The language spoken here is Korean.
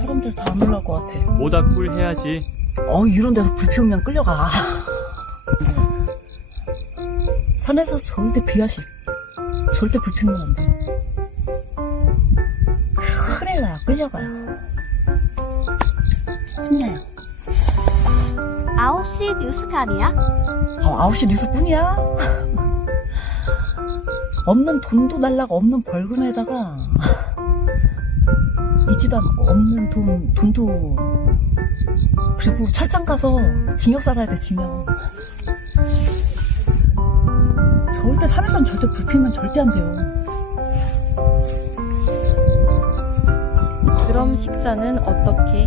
사람들 다 안 올라올 것 같아. 모닥불 해야지. 이런 데서 불 피우면 끌려가. 산에서 절대 비하식. 절대 불 피우면 안 돼. 큰일 나요. 끌려가요. 신나요. 9시 뉴스감이야? 9시 뉴스뿐이야? 없는 돈도 날라가 없는 벌금에다가 있지도 없는 돈도 그리고 철장 가서 징역 살아야 돼. 징역. 절대 산에선 절대 불 피우면 절대 안 돼요. 그럼 식사는 어떻게?